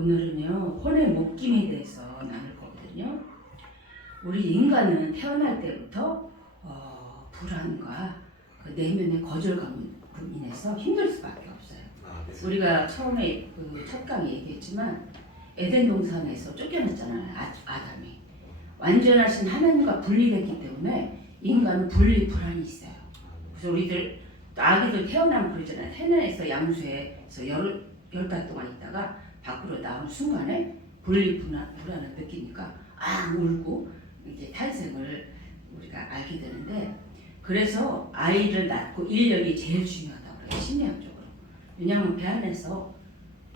오늘은요, 혼의 묶임에 대해서 나눌 거거든요. 우리 인간은 태어날 때부터 불안과 그 내면의 거절감으로 인해서 힘들 수밖에 없어요. 네. 우리가 처음에 첫 강에 얘기했지만 에덴 동산에서 쫓겨났잖아요. 아담이. 완전하신 하나님과 분리됐기 때문에 인간은 분리 불안이 있어요. 그래서 우리들 아기들 태어나면 그러잖아요. 태어나서 양수에서 열 달 동안 있다가 밖으로 나온 순간에 분리 불안을 느끼니까 울고 이제 탄생을 우리가 알게 되는데, 그래서 아이를 낳고 1년이 제일 중요하다고 그래요. 심리학적으로. 왜냐하면 배 안에서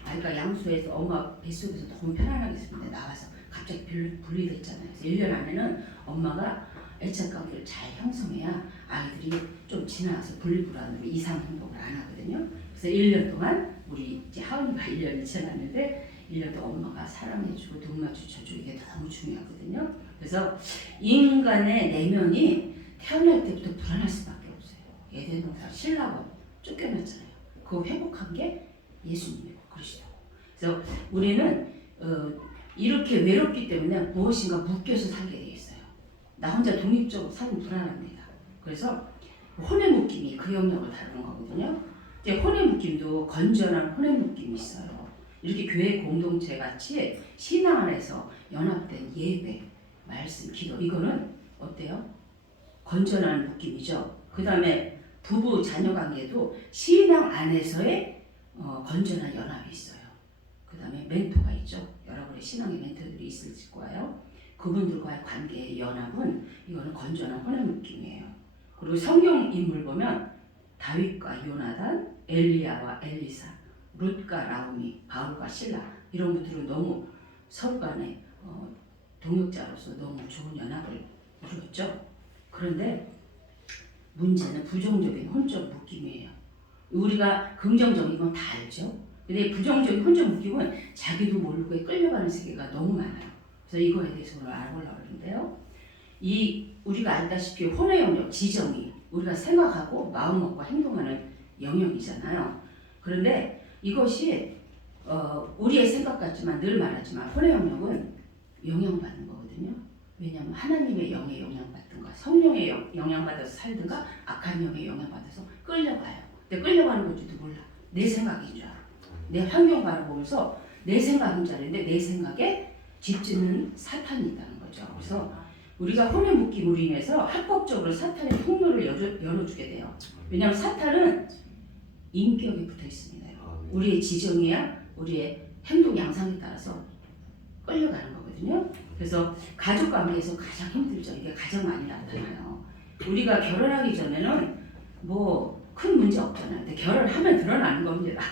아이가 양수에서 엄마 뱃속에서 너무 편안하게 있었는데 나와서 갑자기 분리됐잖아요. 그래서 1년 안에는 엄마가 애착관계를 잘 형성해야 아이들이 좀 지나서 분리불안으로 이상 행동을 안 하거든요. 그래서 1년 동안 우리 이제 하은이가 1년이 지났는데 1년 동안 엄마가 사랑해주고 눈 마주쳐주고 이게 너무 중요하거든요. 그래서 인간의 내면이 태어날 때부터 불안할 수밖에 없어요. 에덴 동산 신라가 쫓겨났잖아요. 그거 회복한 게 예수님이고 그리스도고. 그래서 우리는 이렇게 외롭기 때문에 무엇인가 묶여서 살게 돼 있어요. 나 혼자 독립적으로 살면 불안합니다. 그래서 혼의 묶임이 그 영역을 다루는 거거든요. 이제 혼의 묶임도 건전한 혼의 묶임이 있어요. 이렇게 교회 공동체 같이 신앙 안에서 연합된 예배, 말씀, 기도, 이거는 어때요? 건전한 묶임이죠. 그 다음에 부부 자녀 관계도 신앙 안에서의 건전한 연합이 있어요. 그 다음에 멘토가 있죠. 여러분의 신앙의 멘토들이 있을 거예요. 그분들과의 관계의 연합은 이거는 건전한 혼의 묶임이에요. 그리고 성경 인물 보면 다윗과 요나단, 엘리야와 엘리사, 룻과 나오미, 바울과 실라, 이런 분들은 너무 서로 간에 동역자로서 너무 좋은 연합을 이루었죠. 그런데 문제는 부정적인 혼적 묶임이에요. 우리가 긍정적인 건 다 알죠. 근데 부정적인 혼적 묶임은 자기도 모르게 끌려가는 세계가 너무 많아요. 그래서 이거에 대해서 오늘 알아보려고 하는데요. 우리가 알다시피 혼의 영역, 지정이 우리가 생각하고 마음먹고 행동하는 영역이잖아요. 그런데 이것이 우리의 생각 같지만 늘 말하지만 혼의 영역은 영향받는 거거든요. 왜냐하면 하나님의 영에 영향받든가 성령의 영향받아서 살든가 악한 영에 영향받아서 끌려가요. 근데 끌려가는 건지도 몰라. 내 생각인 줄 알아. 내 환경 바라보면서 내 생각인 줄 알았는데 내 생각에 뒷짓는 사탄이 있다는 거죠. 그래서 우리가 혼의 묶임으로 인해서 합법적으로 사탄의 통로를 열어주게 돼요. 왜냐하면 사탄은 인격에 붙어 있습니다. 우리의 지정이야 우리의 행동 양상에 따라서 끌려가는 거거든요. 그래서 가족 관계에서 가장 힘들죠. 이게 가장 많이 나타나요. 우리가 결혼하기 전에는 뭐 큰 문제 없잖아요. 근데 결혼하면 드러나는 겁니다.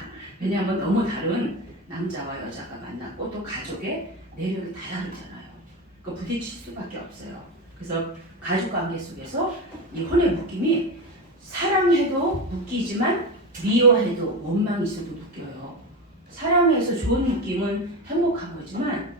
왜냐하면 너무 다른 남자와 여자가 만났고 또 가족의 내력이 다 다르잖아요. 그 부딪힐 수밖에 없어요. 그래서 가족 관계 속에서 이 혼의 묶임이 사랑해도 묶이지만 미워해도 원망이 있어도 묶여요. 사랑해서 좋은 느낌은 행복한 거지만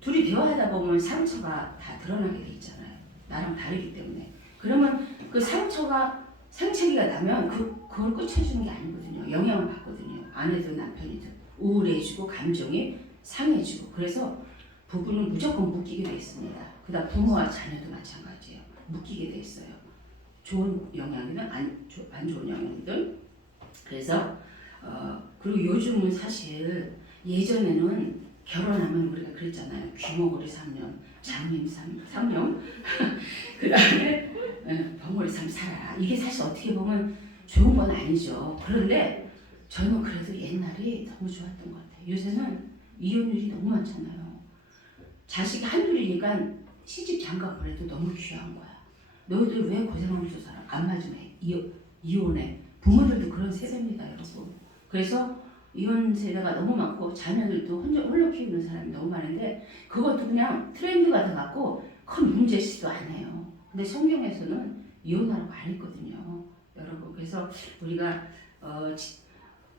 둘이 대화하다 보면 상처가 다 드러나게 돼 있잖아요. 나랑 다르기 때문에. 그러면 그 상처가 생채기가 나면 그걸 끝쳐주는 게 아니거든요. 영향을 받거든요. 아내든 남편이든 우울해지고 감정이 상해지고. 그래서 부부는 무조건 묶이게 돼 있습니다. 그다음 부모와 자녀도 마찬가지예요. 묶이게 돼 있어요. 좋은 영향이든 안 좋은 영향이든. 그래서 그리고 요즘은 사실 예전에는 결혼하면 우리가 그랬잖아요. 귀머거리 3년, 장님 3년, 그 다음에 벙어리 3 살아라. 이게 사실 어떻게 보면 좋은 건 아니죠. 그런데 저는 그래도 옛날이 너무 좋았던 것 같아요. 요새는 이혼율이 너무 많잖아요. 자식이 한둘이니까 시집 장가 보내도 너무 귀한 거야. 너희들 왜 고생하면서 살아? 안 맞으면 이혼해. 부모들도 그런 세대입니다, 여러분. 그래서 이혼 세대가 너무 많고 자녀들도 홀로 키우는 사람이 너무 많은데 그것도 그냥 트렌드가 돼갖고 큰 문제시도 안 해요. 근데 성경에서는 이혼하라고 안 했거든요, 여러분. 그래서 우리가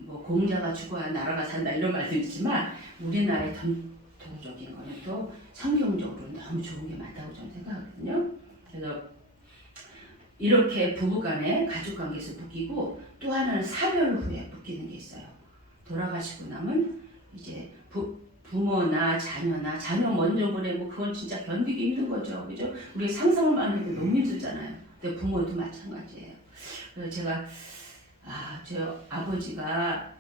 뭐 공자가 죽어야 나라가 산다 이런 말도 있지만 우리나라의 전통적인 거는 또 성경적으로 너무 좋은 게 많다고 저는 생각하거든요. 그래서 이렇게 부부간에 가족관계에서 묶이고 또 하나는 사별 후에 묶이는 게 있어요. 돌아가시고 나면 이제 부모나 자녀나 자녀 먼저 보내고 그건 진짜 견디기 힘든 거죠. 그죠? 우리 상상만 해도 너무 힘들잖아요. 근데 부모도 마찬가지예요. 그래서 제가 저 아버지가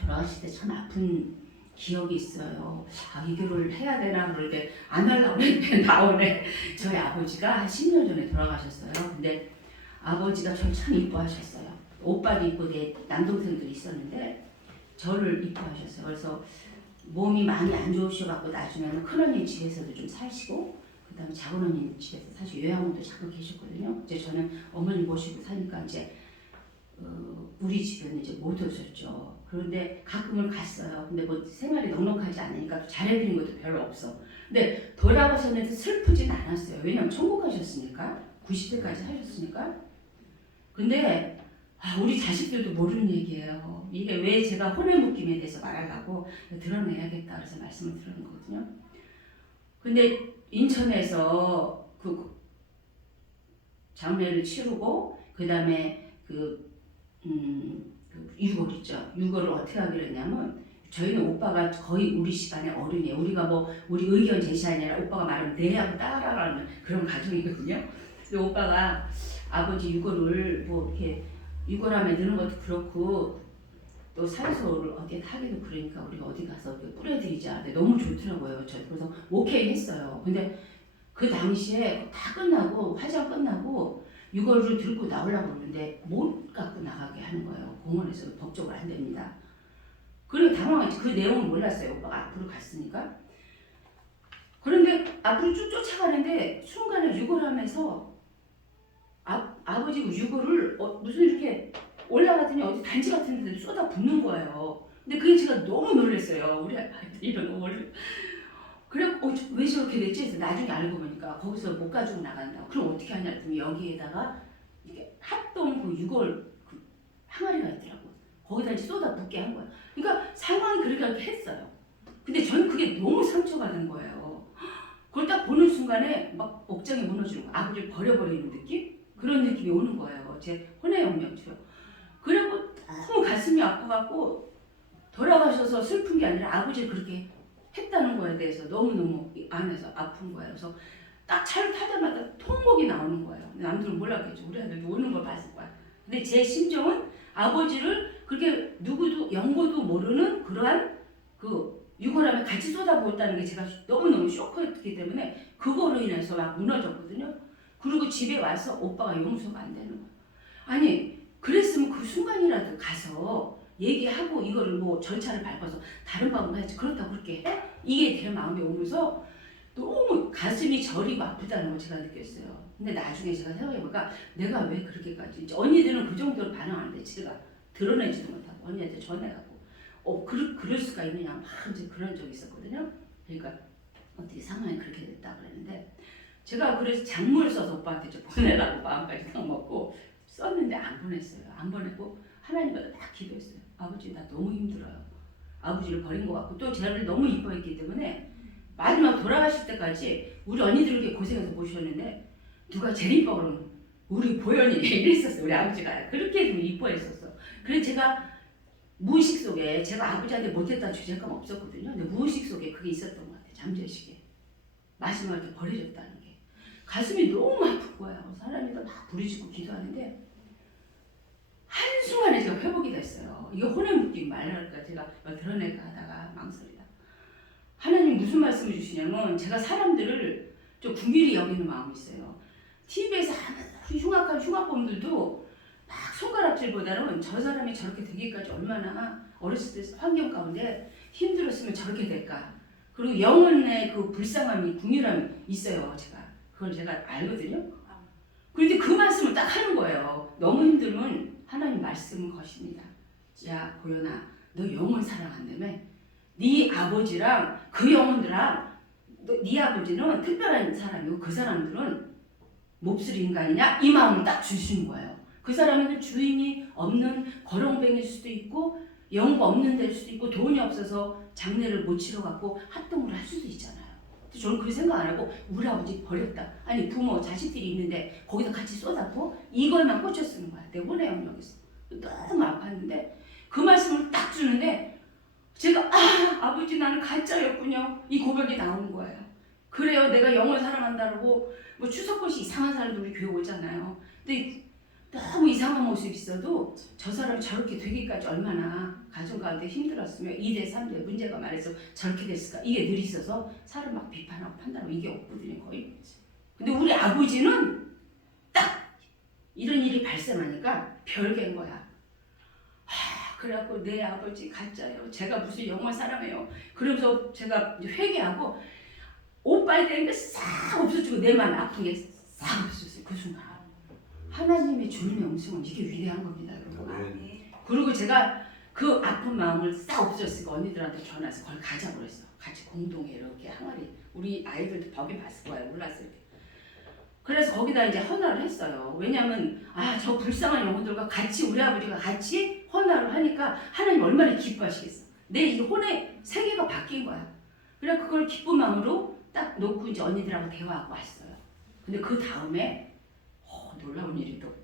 돌아가실 때 참 아픈 기억이 있어요. 이 결혼을 해야 되나 그러는데 안 하려고 했는데 나오네. 저희 아버지가 한 10년 전에 돌아가셨어요. 근데 아버지가 저를 참 이뻐하셨어요. 오빠도 있고 내 남동생들이 있었는데 저를 이뻐하셨어요. 그래서 몸이 많이 안 좋으셔갖고 나중에는 큰언니 집에서도 좀 사시고 그 다음에 작은언니 집에서 사실 요양원도 잠깐 계셨거든요. 이제 저는 어머니 모시고 사니까 이제 우리 집에는 이제 못 오셨죠. 그런데 가끔은 갔어요. 근데 뭐 생활이 넉넉하지 않으니까 또 잘해드린 것도 별로 없어. 근데 돌아가셨는데 슬프진 않았어요. 왜냐면 천국 가셨으니까 90세까지 하셨으니까. 근데 우리 자식들도 모르는 얘기예요. 이게 왜 제가 혼의 묶임에 대해서 말하려고 드러내야겠다 그래서 말씀을 드리는 거거든요. 근데 인천에서 그 장례를 치르고 그 다음에 유골 있죠. 유골을 어떻게 하기로 했냐면 저희는 오빠가 거의 우리 집안의 어른이에요. 우리가 뭐 우리 의견 제시하는 아니라 오빠가 말하면 네 하고 따라가는 그런 가정이거든요. 근데 오빠가 아버지 유골을 뭐 이렇게 유골함에 넣는 것도 그렇고 또 산소를 어디에 타기도 그러니까 우리가 어디 가서 뿌려드리자. 근데 너무 좋더라고요. 저 그래서 오케이 했어요. 근데 그 당시에 다 끝나고 화장 끝나고 유골을 들고 나오려고 그러는데 못 갖고 나가게 하는 거예요. 공원에서 법적으로 안 됩니다. 그리고 당황했지. 그 내용을 몰랐어요. 오빠가 앞으로 갔으니까. 그런데 앞으로 쭉 쫓아가는데 순간에 유골함에서 아버지 유골을 무슨 이렇게 올라가더니 어디 단지 같은 데 쏟아 붓는 거예요. 근데 그게 제가 너무 놀랐어요. 우리 아이들 이런 거 원래. 그래 왜 저렇게 됐지? 해서 나중에 알고 보니까 거기서 못 가지고 나간다고. 그럼 어떻게 하냐 했더니 여기에다가 이게 합동 그 유골 그 항아리가 있더라고. 거기다 이제 쏟아 붓게 한 거야. 그러니까 상황이 그렇게 했어요. 근데 저는 그게 너무 상처가 된 거예요. 그걸 딱 보는 순간에 막 억장이 무너지는 거야. 아버지를 버려버리는 느낌? 그런 느낌이 오는 거예요. 제 혼의 영역처럼. 그리고 너무 가슴이 아파갖고 돌아가셔서 슬픈 게 아니라 아버지를 그렇게 했다는 거에 대해서 너무너무 안에서 아픈 거예요. 그래서 딱 차를 타자마자 통곡이 나오는 거예요. 남들은 몰랐겠죠. 우리 아들도 우는 걸 봤을 거야. 근데 제 심정은 아버지를 그렇게 누구도 연고도 모르는 그러한 그 유골함에 같이 쏟아부었다는 게 제가 너무너무 쇼크였기 때문에 그거로 인해서 막 무너졌거든요. 그리고 집에 와서 오빠가 용서가 안 되는 거예요. 아니 그랬으면 그 순간이라도 가서 얘기하고 이거를 뭐 절차를 밟아서 다른 방법을 해야지. 그렇다고 그렇게 해? 이게 제 마음이 오면서 너무 가슴이 저리고 아프다는 걸 제가 느꼈어요. 근데 나중에 제가 생각해보니까 내가 왜 그렇게까지 이제 언니들은 그 정도로 반응하는데 제가 드러내지도 못하고 언니한테 전해가고 그럴 수가 있느냐 막 이제 그런 적이 있었거든요. 그러니까 어떻게 상황이 그렇게 됐다 그랬는데 제가 그래서 장문을 써서 오빠한테 좀 보내라고 마음까지 딱 먹고 썼는데 안 보냈어요. 안 보내고 하나님한테 딱 기도했어요. 아버지 나 너무 힘들어요. 아버지를 버린 것 같고 또 저를 너무 이뻐했기 때문에 마지막 돌아가실 때까지 우리 언니들 이렇게 고생해서 모셨는데 누가 제일 이뻐 그러면 우리 보현이 이랬었어요. 우리 아버지가 그렇게 좀 이뻐했었어. 그래서 제가 무의식 속에 제가 아버지한테 못했다는 죄책감 없었거든요. 근데 무의식 속에 그게 있었던 것 같아요. 잠재의식에 마지막에 이렇게 버려졌다는 게 가슴이 너무 아픈 거예요. 사람이 다 부르짖고 기도하는데 한순간에 제가 회복이 됐어요. 이게 혼의 묶임 말할까 제가 드러낼까 하다가 망설이다. 하나님 무슨 말씀을 주시냐면 제가 사람들을 좀 궁일이 여기는 마음이 있어요. TV에서 흉악한 흉악범들도 막 손가락질보다는 저 사람이 저렇게 되기까지 얼마나 어렸을 때 환경 가운데 힘들었으면 저렇게 될까. 그리고 영혼의 그 불쌍함이 궁일함이 있어요. 그걸 제가 알거든요. 그런데 그 말씀을 딱 하는 거예요. 너무 힘들면 하나님 말씀은 것입니다. 야 보현아 너 영혼 사랑한다며? 네 아버지랑 그 영혼들랑 네 아버지는 특별한 사람이고 그 사람들은 몹쓸 인간이냐? 이 마음을 딱 주시는 거예요. 그 사람은 주인이 없는 거렁뱅일 수도 있고 영가 없는 데일 수도 있고 돈이 없어서 장례를 못 치러갖고 합동을 할 수도 있잖아요. 저는 그 생각 안 하고 우리 아버지 버렸다. 아니 부모 자식들이 있는데 거기다 같이 쏟아부어 이걸만 꽂혀 쓰는 거야. 내 혼의 영역에서. 너무 아팠는데 그 말씀을 딱 주는데 제가 아버지 나는 가짜였군요. 이 고백이 나오는 거예요. 그래요. 내가 영을 사랑한다고 뭐 추석것이 이상한 사람들 우리 교회 오잖아요. 근데 너무 이상한 모습이 있어도 저 사람이 저렇게 되기까지 얼마나 가정 가운데 힘들었으면 2대 3대 문제가 말해서 저렇게 됐을까. 이게 늘 있어서 사람 막 비판하고 판단하고 이게 없거든요 거의. 근데 우리 아버지는 딱 이런 일이 발생하니까 별개인 거야. 그래갖고 내 아버지 가짜예요. 제가 무슨 영을 사랑해요. 그러면서 제가 회개하고 오빠에 대한 게 싹 없어지고 내만 아픈 게 싹 없어졌어요. 그 순간. 하나님의 주님의 음성은 이게 위대한 겁니다, 여러분. 그리고 제가 그 아픈 마음을 싹 없어졌으니까 언니들한테 전화해서 그걸 가자고 그랬어. 같이 공동에 이렇게 항아리. 우리 아이들도 거기 봤을 거예요. 몰랐을 때. 그래서 거기다 이제 헌화를 했어요. 왜냐하면 저 불쌍한 영혼들과 같이 우리 아버지가 같이 헌화를 하니까 하나님 얼마나 기뻐하시겠어. 내 이 혼의 세계가 바뀐 거야. 그래 그걸 기쁜 마음으로 딱 놓고 이제 언니들하고 대화하고 왔어요. 근데 그 다음에 놀라운 일이 또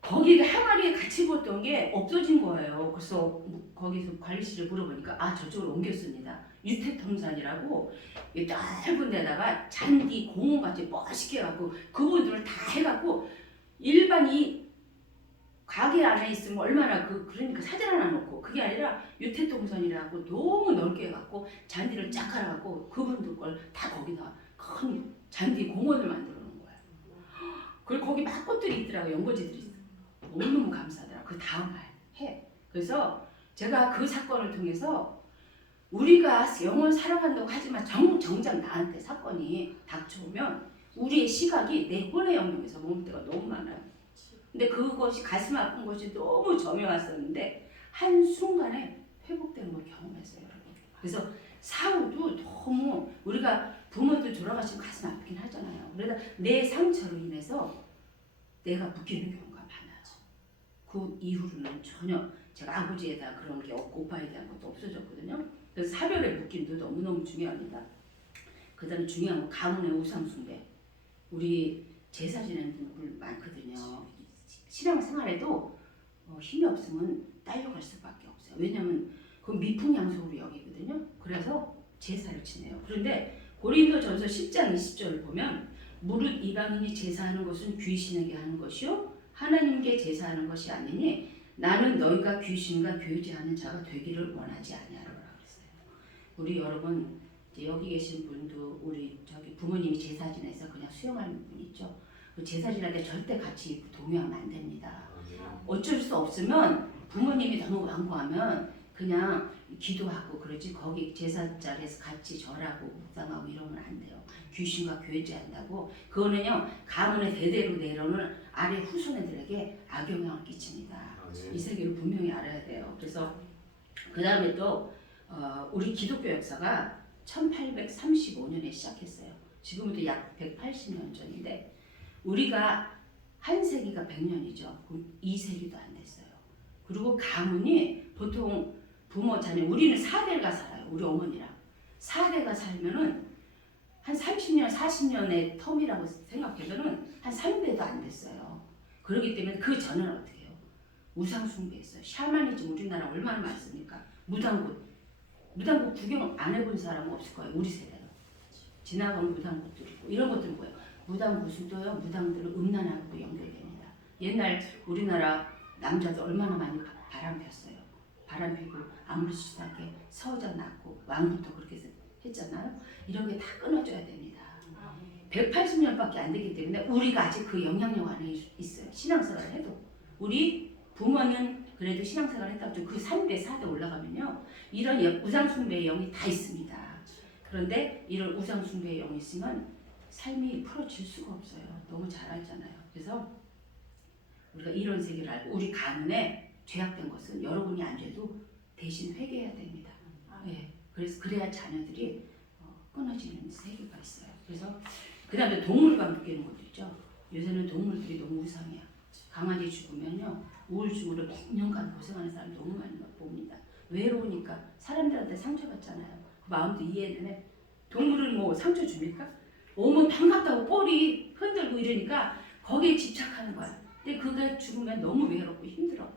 거기 항아리에 같이 부었던 게 없어진 거예요. 그래서 거기서 관리실에 물어보니까 저쪽으로 옮겼습니다. 유태통산이라고 넓은 데다가 잔디 공원같이 멋있게 해갖고 그분들을 다 해갖고 일반이 가게 안에 있으면 얼마나 그러니까 사진 하나 놓고 그게 아니라 유태통선이라고 너무 넓게 해갖고 잔디를 쫙 깔아갖고 그분들 걸 다 거기다 큰 잔디 공원을 만들어 놓은 거예요. 그리고 거기 막 꽃들이 있더라고요. 연고지들이 있어요. 너무너무 감사하더라고요. 그 다음날 해. 그래서 제가 그 사건을 통해서 우리가 영을 사랑한다고 하지만 정작 나한테 사건이 닥쳐오면 우리의 시각이 내 혼의 영역에서 머물 때가 너무 많아요. 근데 그것이 가슴 아픈 것이 너무 점이 왔었는데 한순간에 회복되는 걸 경험했어요, 여러분. 그래서 사후도 너무 우리가 부모들 돌아가시면 가슴 아프긴 하잖아요. 그래서 내 상처로 인해서 내가 묶이는 경우가 많아요. 그 이후로는 전혀 제가 아버지에 대한 그런 게 없고 오빠에 대한 것도 없어졌거든요. 그래서 사별의 묶임도 너무너무 중요합니다. 그 다음에 중요한 건 가문의 우상숭배. 우리 제사 지내는 분들 많거든요. 신앙생활에도 힘이 없으면 딸려갈 수밖에 없어요. 왜냐하면 그건 미풍양속으로 여기거든요. 그래서 제사를 지내요. 그런데 고린도전서 10장 20절을 보면 무릇 이방인이 제사하는 것은 귀신에게 하는 것이요 하나님께 제사하는 것이 아니니 나는 너희가 귀신과 교제하는 자가 되기를 원하지 아니하노라 그랬어요. 우리 여러분 이제 여기 계신 분도 우리 저기 부모님이 제사 지내서 그냥 수용하는 분 있죠. 그 제사 지낼 때 절대 같이 동요하면 안 됩니다. 어쩔 수 없으면 부모님이 너무 완고하면 그냥 기도하고 그러지 거기 제사 자리에서 같이 절하고 묵상하고 이러면 안 돼요. 귀신과 교제한다고 그거는요 가문의 대대로 내려오는 아래 후손들에게 악영향을 끼칩니다. 이 세계를 분명히 알아야 돼요. 그래서 그 다음에 또 우리 기독교 역사가 1835년에 시작했어요. 지금부터 약 180년 전인데 우리가 한 세기가 100년이죠. 그럼 2세기도 안 됐어요. 그리고 가문이 보통 부모 자녀 우리는 4대가 살아요. 우리 어머니랑 4대가 살면은 한 30년 40년의 텀이라고 생각해서는 한 3대도 안 됐어요. 그렇기 때문에 그 전에는 어떻게 해요? 우상 숭배했어요. 샤머니즘 우리나라 얼마나 많습니까? 무당국 구경 안 해본 사람은 없을 거예요. 우리 세대는 지나가면 무당국도 있고 이런 것들은 뭐예요? 무당 구슬도요. 무당들은 음란하고 연결됩니다. 옛날 우리나라 남자들 얼마나 많이 바람 폈어요. 바람 피고 아무렇지도 않게 서자 낳고 왕부터 그렇게 했잖아요. 이런 게 다 끊어져야 됩니다. 180년밖에 안 되기 때문에 우리가 아직 그 영향력 안에 있어요. 신앙생활을 해도 우리 부모는 그래도 신앙생활을 했다고 그 3대 4대 올라가면요 이런 우상숭배의 영이 다 있습니다. 그런데 이런 우상숭배의 영이 있으면 삶이 풀어질 수가 없어요. 너무 잘 알잖아요. 그래서 우리가 이런 세계를 알고 우리 가문에 죄악된 것은 여러분이 안 죄도 대신 회개해야 됩니다. 네. 그래서 그래야 자녀들이 끊어지는 세계가 있어요. 그래서 그 다음에 동물과 묶이는 것도 있죠. 요새는 동물들이 너무 우상이야. 강아지 죽으면요 우울증으로 몇 년간 고생하는 사람 너무 많이 봅니다. 외로우니까 사람들한테 상처받잖아요. 그 마음도 이해는 해. 동물은 뭐 상처 줍니까? 오면 반갑다고 꼬리 흔들고 이러니까 거기에 집착하는 거야. 근데 그가 죽으면 너무 외롭고 힘들어.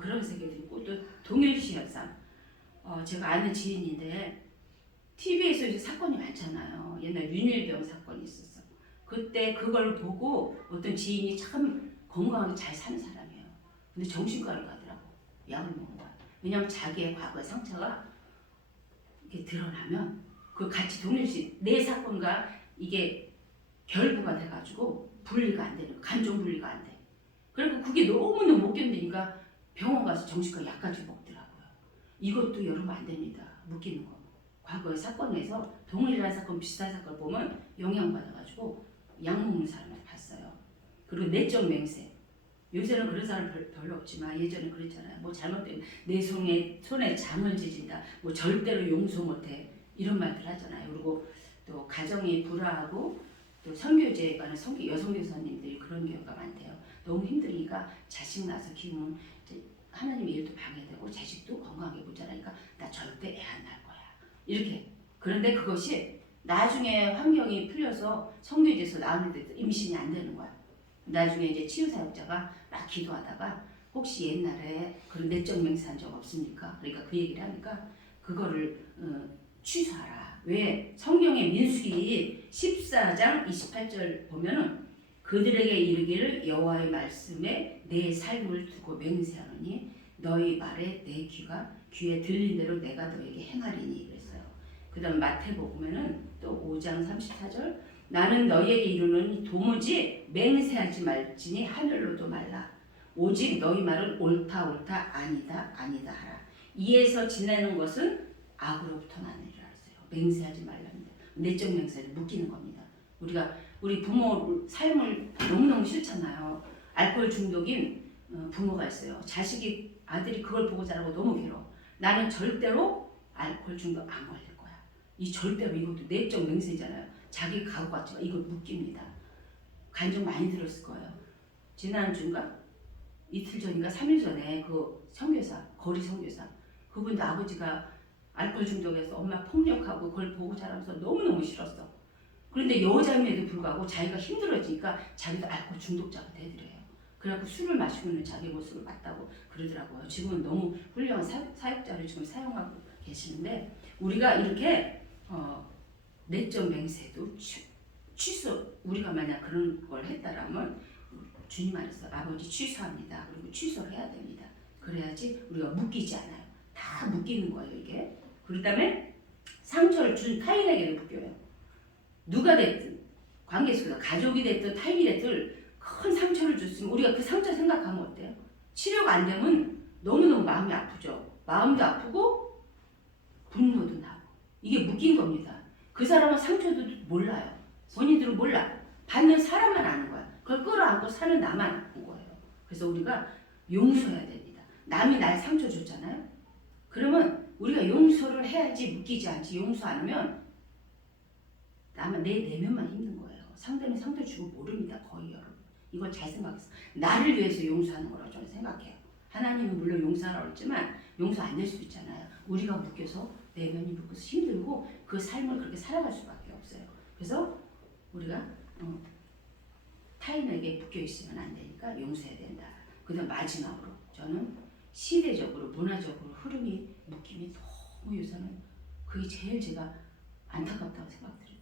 그런 세계도 있고 또 동일시 현상. 제가 아는 지인인데 TV에서 이제 사건이 많잖아요. 옛날 윤일병 사건이 있었어. 그때 그걸 보고 어떤 지인이 참 건강하게 잘 사는 사람이에요. 근데 정신과를 가더라고. 약을 먹은 거야. 왜냐면 자기의 과거의 상처가 이게 드러나면 그 같이 동일시 내 사건과 이게 결부가 돼가지고 분리가 안 되는 거야. 감정 분리가 안 돼. 그러니까 그게 너무너무 못 견디니까 병원 가서 정신과 약까지 먹더라고요. 이것도 여러분 안 됩니다. 묶이는 거. 과거의 사건에서 동일한 사건, 비슷한 사건을 보면 영향받아가지고 약 먹는 사람을 봤어요. 그리고 내적 맹세. 요새는 그런 사람 별로 없지만 예전에 그랬잖아요. 뭐 잘못되면 내 손에 장을 지진다. 뭐 절대로 용서 못해. 이런 말들 하잖아요. 그리고 또 가정이 불화하고 또 선교제에 가는 여성 교사님들이 그런 경우가 많대요. 너무 힘드니까 자식 낳아서 키우면 하나님의 일도 방해되고 자식도 건강하게 못 자라니까 나 절대 애 안 낳을 거야. 이렇게. 그런데 그것이 나중에 환경이 풀려서 성교제에서 낳았는데 임신이 안 되는 거야. 나중에 이제 치유사역자가 막 기도하다가 혹시 옛날에 그런 내적 맹세한 적 없습니까? 그러니까 그 얘기를 하니까 그거를 취소하라. 왜? 성경의 민수기 14장 28절 보면은 그들에게 이르기를 여호와의 말씀에 내 삶을 두고 맹세하노니 너희 말에 내 귀에 들린 대로 내가 너에게 행하리니 그랬어요. 그 다음 마태복음에는 또 5장 34절 나는 너희에게 이르노니 도무지 맹세하지 말지니 하늘로도 말라. 오직 너희 말은 옳다 옳다 아니다 아니다 하라. 이에서 지내는 것은 악으로부터 나느니라 했어요. 맹세하지 말랍니다. 내적 맹세를 묶이는 겁니다. 우리 부모 삶을 너무너무 싫잖아요. 알코올 중독인 부모가 있어요. 아들이 그걸 보고 자라고 너무 괴로워. 나는 절대로 알코올 중독 안 걸릴 거야. 이 절대로 이것도 내적 맹세잖아요. 자기 각오 같지만 이거 묶입니다. 간증 많이 들었을 거예요. 지난주인가 이틀 전인가 3일 전에 그 선교사 거리 선교사 그분도 아버지가 알코올 중독에서 엄마 폭력하고 그걸 보고 자라면서 너무너무 싫었어. 그런데 여자임에도 불구하고 자기가 힘들어지니까 자기도 알코올 중독자가 되더래요. 그래갖고 술을 마시고 있는 자기 모습을 봤다고 그러더라고요. 지금은 너무 훌륭한 사역자를 지금 사용하고 계시는데 우리가 이렇게 내적 맹세도 취소 우리가 만약 그런 걸 했다라면 주님 안에서 아버지 취소합니다. 그리고 취소를 해야 됩니다. 그래야지 우리가 묶이지 않아요. 다 묶이는 거예요 이게. 그 다음에 상처를 준 타인에게도 묶여요. 누가 됐든 관계 속에서 가족이 됐든 타인이 됐든 큰 상처를 줬으면 우리가 그 상처 생각하면 어때요? 치료가 안 되면 너무너무 마음이 아프죠. 마음도 아프고 분노도 나고 이게 묶인 겁니다. 그 사람은 상처도 몰라요. 본인들은 몰라. 받는 사람만 아는 거야. 그걸 끌어안고 사는 나만 아는 거예요. 그래서 우리가 용서해야 됩니다. 남이 날 상처 줬잖아요. 그러면 우리가 용서를 해야지 묶이지 않지. 용서 안 하면 나만 내 내면만 힘든 거예요. 상대는 상처 주고 모릅니다. 거의 여러분. 이걸 잘 생각해서 나를 위해서 용서하는 거라고 저는 생각해요. 하나님은 물론 용서하라고 했지만 용서 안 될 수도 있잖아요. 우리가 묶여서 내면이 묶여서 힘들고 그 삶을 그렇게 살아갈 수밖에 없어요. 그래서 우리가 타인에게 묶여 있으면 안 되니까 용서해야 된다. 그다음 마지막으로 저는 시대적으로 문화적으로 흐름이 묶임이 너무 요새는 그게 제일 제가 안타깝다고 생각들어요.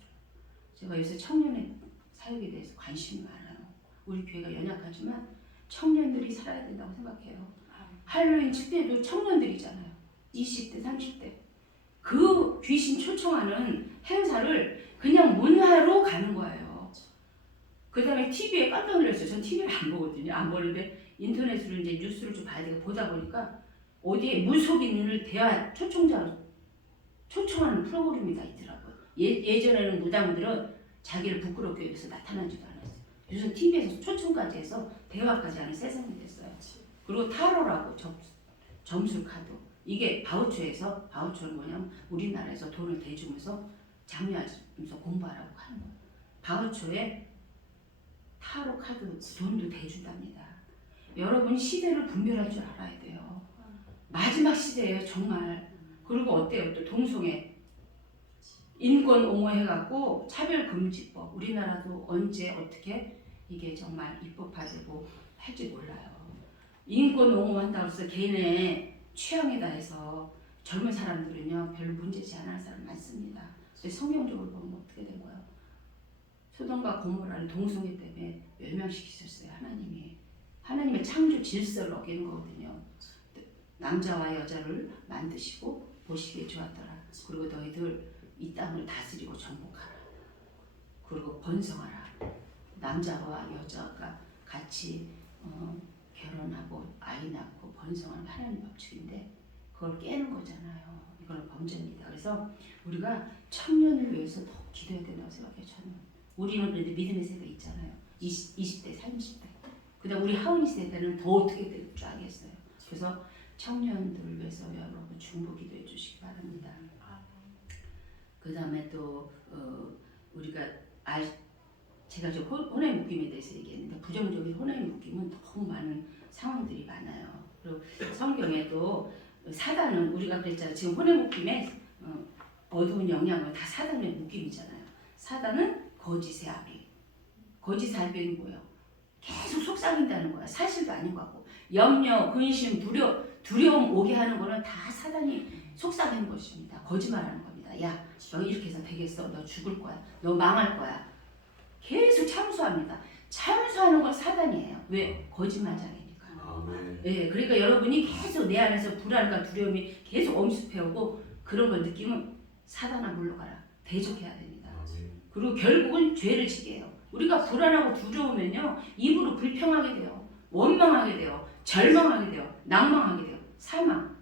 제가 요새 청년의 사역에 대해서 관심이 많아요. 우리 교회가 연약하지만 청년들이 살아야 된다고 생각해요. 할로윈 축제도 청년들이잖아요. 20대, 30대. 그 귀신 초청하는 행사를 그냥 문화로 가는 거예요. 그 다음에 TV에 깜짝 놀랐어요. 전 TV를 안 보거든요. 안 보는데 인터넷으로 이제 뉴스를 좀 봐야 되고 보다 보니까 어디에 무속인을 대화 초청자로 초청하는 프로그램이 다 있더라고요. 예전에는 무당들은 자기를 부끄럽게 여기서 나타나지도 않았어요. 요즘 TV에서 초청까지 해서 대화까지 하는 세상이 됐어요. 그리고 타로라고 점술 카드. 이게 바우처는 뭐냐면 우리나라에서 돈을 대주면서 장려하면서 공부하라고 하는 거예요. 바우처에 타로 카드 돈도 대준답니다. 여러분 시대를 분별할 줄 알아야 돼요. 마지막 시대예요 정말. 그리고 어때요? 또 동성애 인권 옹호해갖고 차별금지법 우리나라도 언제 어떻게 이게 정말 입법화되고 할지 몰라요. 인권 옹호한다고 해서 개인의 취향이다 해서 젊은 사람들은요 별로 문제지 않을 사람 많습니다. 근데 성경적으로 보면 어떻게 된 거예요? 소돔과 고모라는 동성애 때문에 멸망시키셨어요. 하나님의 창조 질서를 어기는 거거든요. 남자와 여자를 만드시고 보시기에 좋았더라. 그리고 너희들 이 땅을 다스리고 정복하라. 그리고 번성하라. 남자와 여자가 같이 결혼하고 아이 낳고 번성하는 하나님 법칙인데 그걸 깨는 거잖아요. 이건 범죄입니다. 그래서 우리가 청년을 위해서 더 기도해야 된다고 생각해요. 저는. 우리는 그래도 믿음의 세대 있잖아요. 20대, 30대. 그 다음 우리 하은이 세대는 더 어떻게 될 줄 알겠어요. 그래서 청년들을 위해서 여러분 중보 기도해 주시기 바랍니다. 그 다음에 또 우리가 제가 좀 혼의 묶임에 대해서 얘기했는데 부정적인 혼의 묶임은 너무 많은 상황들이 많아요. 그리고 성경에도 사단은 우리가 그랬잖아요. 지금 혼의 묶임에 어두운 영향을 다 사단의 묶임이잖아요. 사단은 거짓의 아비. 거짓의 아비는 뭐예요? 계속 속삭인다는 거야. 사실도 아닌 것 같고 염려, 근심, 두려움 오게 하는 거는 다 사단이 속삭이는 것입니다. 거짓말하는 겁니다. 야, 너 이렇게 해서 되겠어. 너 죽을 거야. 너 망할 거야. 계속 참수합니다. 참수하는 건 사단이에요. 왜? 거짓말장이니까. 네, 그러니까 여러분이 계속 내 안에서 불안과 두려움이 계속 엄습해오고 그런 걸 느끼면 사단아 물러가라. 대적해야 됩니다. 그리고 결국은 죄를 지게 해요. 우리가 불안하고 두려우면요. 입으로 불평하게 돼요. 원망하게 돼요. 절망하게 돼요. 낭망하게 돼요. 사망.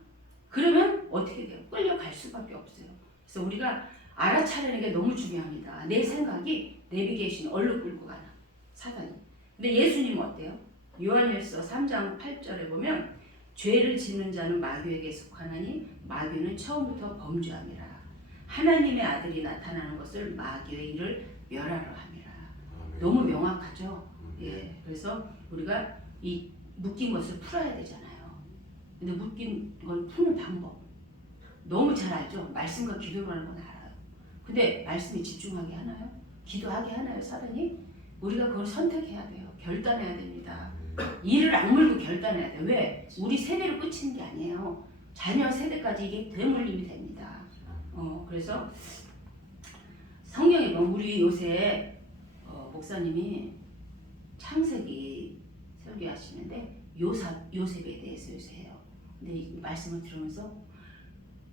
그러면 어떻게 돼요? 끌려갈 수밖에 없어요. 그래서 우리가 알아차리는 게 너무 중요합니다. 내 생각이 내비게이션 얼로 끌고 가나 사단이. 근데 예수님은 어때요? 요한일서 3장 8절에 보면 죄를 짓는 자는 마귀에게 속하나니 마귀는 처음부터 범죄함이라. 하나님의 아들이 나타나는 것을 마귀의 일을 멸하러 함이라. 너무 명확하죠? 예. 그래서 우리가 이 묶인 것을 풀어야 되잖아요. 근데 묶인 걸 푸는 방법 너무 잘 알죠? 말씀과 기도로 하는 건 알아요. 근데 말씀에 집중하게 하나요? 기도하게 하나요? 사단이? 우리가 그걸 선택해야 돼요. 결단해야 됩니다. 이를 악물고 결단해야 돼요. 왜? 우리 세대로 끝이는 게 아니에요. 자녀 세대까지 이게 되물림이 됩니다. 그래서 성경에 보면 우리 요새 목사님이 창세기 설교하시는데 요셉에 대해서 요새 해요. 근데 이 말씀을 들으면서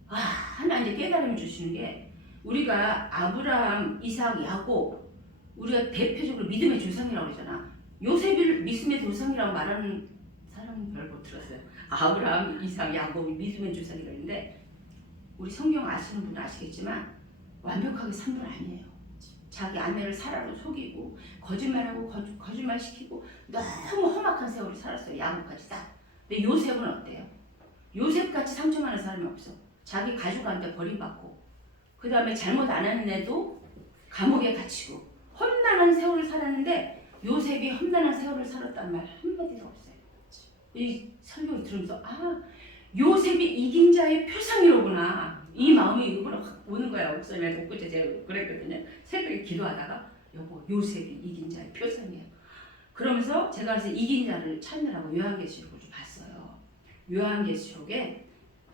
하나 이제 깨달음을 주시는 게 우리가 아브라함, 이삭, 야곱 우리가 대표적으로 믿음의 조상이라고 그러잖아. 요셉을 믿음의 조상이라고 말하는 사람은 별로 못 들었어요. 아브라함, 이삭, 야곱이 믿음의 조상이라고 했는데 우리 성경 아시는 분은 아시겠지만 완벽하게 산 분 아니에요. 자기 아내를 사라로 속이고 거짓말하고 거짓말시키고 너무 험악한 세월을 살았어요. 야곱까지 다. 근데 요셉은 어때요? 요셉같이 상처많은 사람이 없어. 자기 가족한테 버림받고 그 다음에 잘못 안 하는 애도 감옥에 갇히고 험난한 세월을 살았는데 요셉이 험난한 세월을 살았다는 말 한마디도 없어요. 이 설교를 들으면서 요셉이 이긴 자의 표상이로구나. 이 마음이 이거로 확 오는 거야. 목사님한테 엊그제 제가 그랬거든요. 새벽에 기도하다가 여보 요셉이 이긴 자의 표상이야. 그러면서 제가 그래서 이긴 자를 찾느라고 요한계시록을 좀 봤어요. 요한계시록에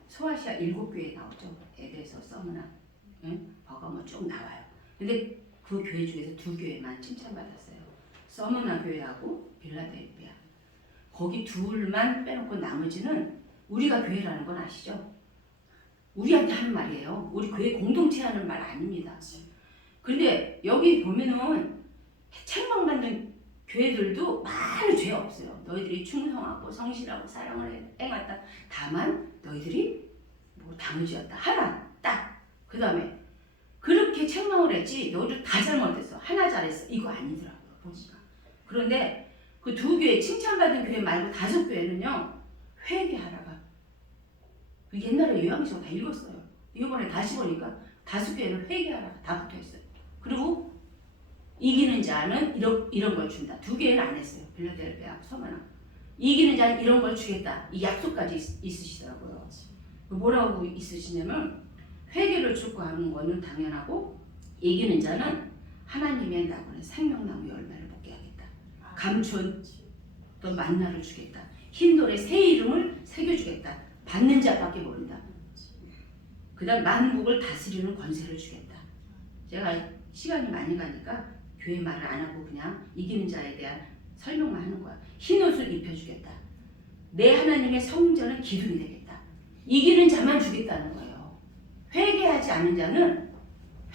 소아시아 7교회 나오죠. 에베소, 서머나, 버가모 쭉 나와요. 근데 그 교회 중에서 2교회만 칭찬받았어요. 서머나 교회하고 빌라델피아. 거기 둘만 빼놓고 나머지는 우리가 교회라는 건 아시죠? 우리한테 하는 말이에요. 우리 교회 공동체 하는 말 아닙니다. 그런데 여기 보면은 책망받는 교회들도 많은 죄 없어요. 너희들이 충성하고 성실하고 사랑을 행했다. 다만 너희들이 당지였다. 하나 딱. 그 다음에 그렇게 책망을 했지 너희들 다 잘못했어. 하나 잘했어. 이거 아니더라고요. 보니까. 그런데 그 2교회 칭찬받은 교회 말고 5교회는요. 회개하라가. 옛날에 요한계시록 다 읽었어요. 이번에 다시 보니까 5교회는 회개하라가 다 붙어있어요. 그리고 이기는 자는 이런 걸 준다. 2교회는 안 했어요. 빌라델피아, 서머나. 이기는 자는 이런 걸 주겠다. 이 약속까지 있으시더라고요. 뭐라고 있으시냐면 회개를 촉구하는 거는 당연하고 이기는 자는 하나님의 나무는 생명나무 열매를 먹게 하겠다. 감춘 또 만나를 주겠다. 흰돌에 새 이름을 새겨주겠다. 받는 자밖에 모른다. 그다음 만국을 다스리는 권세를 주겠다. 제가 시간이 많이 가니까 교회 말을 안 하고 그냥 이기는 자에 대한 설명만 하는 거야. 흰 옷을 입혀주겠다. 내 하나님의 성전은 기둥이 되겠다. 이기는 자만 주겠다는 거예요. 회개하지 않는 자는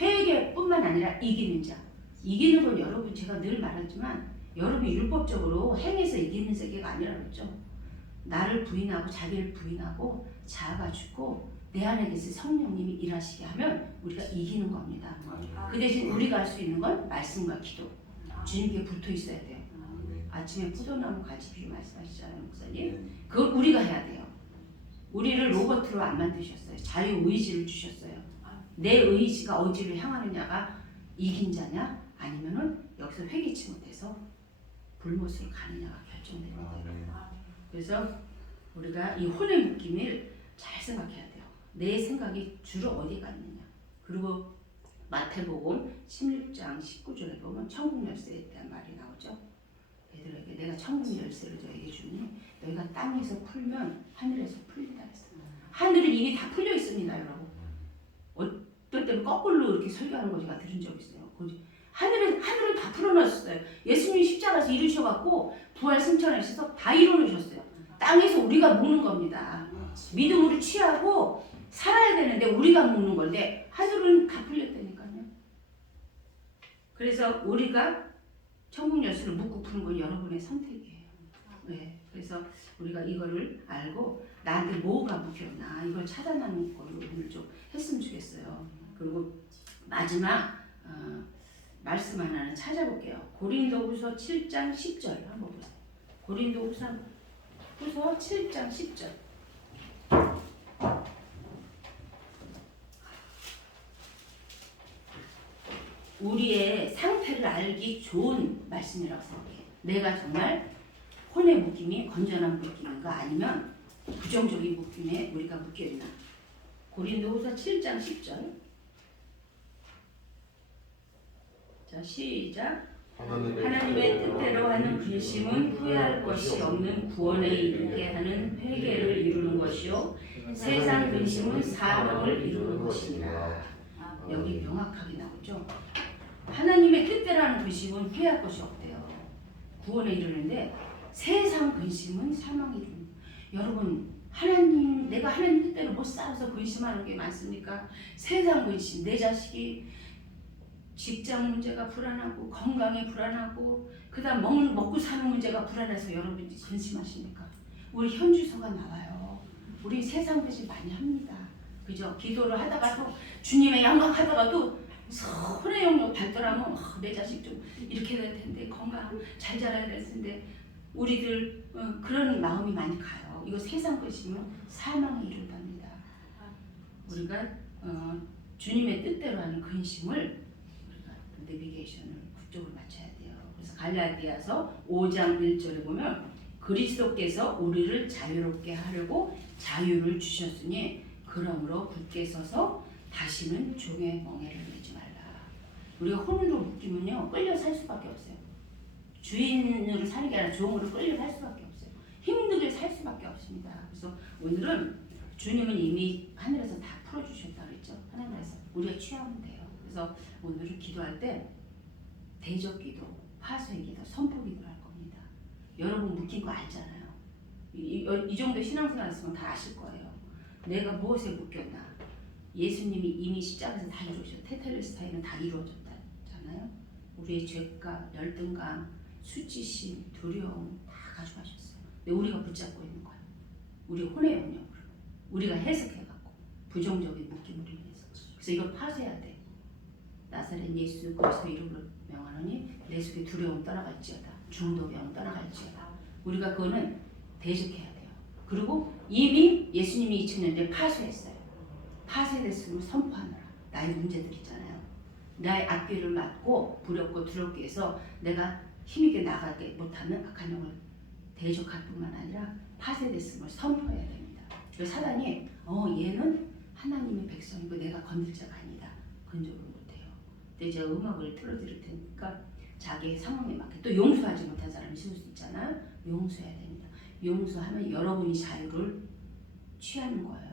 회개뿐만 아니라 이기는 자. 이기는 건 여러분 제가 늘 말하지만 여러분이 율법적으로 행해서 이기는 세계가 아니라 그랬죠. 나를 부인하고 자기를 부인하고 자아가 죽고 내 안에 계신 성령님이 일하시게 하면 우리가 이기는 겁니다. 그 대신 우리가 할 수 있는 건 말씀과 기도. 주님께 붙어 있어야 돼요. 아침에 포도나무 가지 비유 말씀하시잖아요, 목사님. 그걸 우리가 해야 돼요. 우리를 로봇으로 안 만드셨어요. 자유의지를 주셨어요. 내 의지가 어디를 향하느냐가 이긴 자냐 아니면은 여기서 회개치 못해서 불못으로 가느냐가 결정되는 거예요. 그래서 우리가 이 혼의 묶임을 잘 생각해야 돼요. 내 생각이 주로 어디 갔느냐. 그리고 마태복음 16장 19절에 보면 천국 열쇠에 대한 말이 나오죠. 얘들에게 내가 천국 열쇠를 너에게 주니 너희가 땅에서 풀면 하늘에서 풀린다 했어요. 하늘은 이미 다 풀려 있습니다, 여러분. 어떨 때는 거꾸로 이렇게 설교하는 거 제가 들은 적 있어요. 하늘은 다 풀어놨어요. 예수님이 십자가에서 이루셔갖고 부활 승천하셔서 다 이루어놓으셨어요. 땅에서 우리가 먹는 겁니다. 믿음으로 취하고 살아야 되는데 우리가 먹는 건데 하늘은 다 풀렸다니까요. 그래서 우리가 천국 열쇠를 묶고 푸는 건 여러분의 선택이에요. 네. 그래서 우리가 이거를 알고 나한테 뭐가 묶였나 이걸 찾아내는 걸로 오늘 좀 했으면 좋겠어요. 그리고 마지막 말씀 하나는 찾아볼게요. 고린도후서 7장 10절 한번 보세요. 고린도후서 7장 10절. 우리의 상태를 알기 좋은 말씀이라고 생각해요. 내가 정말 혼의 묶임이 건전한 묶임인가 아니면 부정적인 묶임에 우리가 묶여있나. 고린도후서 7장 10절. 자, 시작. 하나님의 뜻대로 하는 근심은 후회할 것이 없는 구원에 이르게 하는 회개를 이루는 것이요 세상 근심은 사망을 이루는 것이니라. 여기 명확하게 나오죠. 하나님의 뜻대로 하는 근심은 후회할 것이 없대요. 구원에 이르는데 세상 근심은 사망에 이루는. 여러분 내가 하나님 뜻대로 못 살아서 근심하는 게 많습니까? 세상 근심, 내 자식이 직장 문제가 불안하고 건강에 불안하고 그다음 먹고 사는 문제가 불안해서 여러분이 근심하십니까? 우리 현주소가 나와요. 우리 세상 근심 많이 합니다. 그죠? 기도를 하다가도 주님의 양각하다가도 혼의 영역 발달하면 내 자식 좀 이렇게 될 텐데 건강 잘 자라야 될 텐데 우리들 그런 마음이 많이 가요. 이거 세상 근심은 사망에 이른답니다. 우리가 주님의 뜻대로 하는 근심을 내비게이션을 그쪽으로 맞춰야 돼요. 그래서 갈라디아서 5장 1절에 보면 그리스도께서 우리를 자유롭게 하려고 자유를 주셨으니 그러므로 굳게 서서 다시는 종의 멍에를 매지 말라. 우리가 혼으로 묶이면요 끌려 살 수밖에 없어요. 주인으로 사는 게 아니라 종으로 끌려 살 수밖에 없어요. 힘들게 살 수밖에 없습니다. 그래서 오늘은 주님은 이미 하늘에서 다 풀어주셨다 그랬죠. 하나님에서 우리가 취하면 돼요. 그래서 오늘은 기도할 때 대적기도, 파수기도, 선포기도를 할 겁니다. 여러분 묶인 거 알잖아요. 이 정도 신앙생활 했으면 다 아실 거예요. 내가 무엇에 묶였나. 예수님이 이미 십자가에서 다 이루어졌어요. 테텔레스타이는 다 이루어졌잖아요. 우리의 죄가, 열등감, 수치심, 두려움 다 가져가셨어요. 근데 우리가 붙잡고 있는 거예요. 우리 혼의 영역으로. 우리가 해석해갖고 부정적인 묶임으로 인해서. 그래서 이걸 파쇄해야 돼. 나사렛 예수 그리스도 이름으로 명하노니 내 속에 두려움 떠나갈지어다. 중도병 떠나갈지어다. 우리가 그거는 대적해야 돼요. 그리고 이미 예수님이 2000년 전에 파쇄했어요. 파쇄됐음을 선포하느라. 나의 문제들 있잖아요. 나의 앞길을 막고 부럽고 두렵게 해서 내가 힘있게 나가게 못하는 악한 영을 대적할 뿐만 아니라 파쇄됐음을 선포해야 됩니다. 그래서 사단이 얘는 하나님의 백성이고 내가 건들 자가 아니다. 근접을 못해요. 근데 제가 음악을 틀어드릴 테니까 자기의 상황에 맞게 또 용서하지 못한 사람이 있을 수 있잖아요. 용서해야 됩니다. 용서하면 여러분이 자유를 취하는 거예요.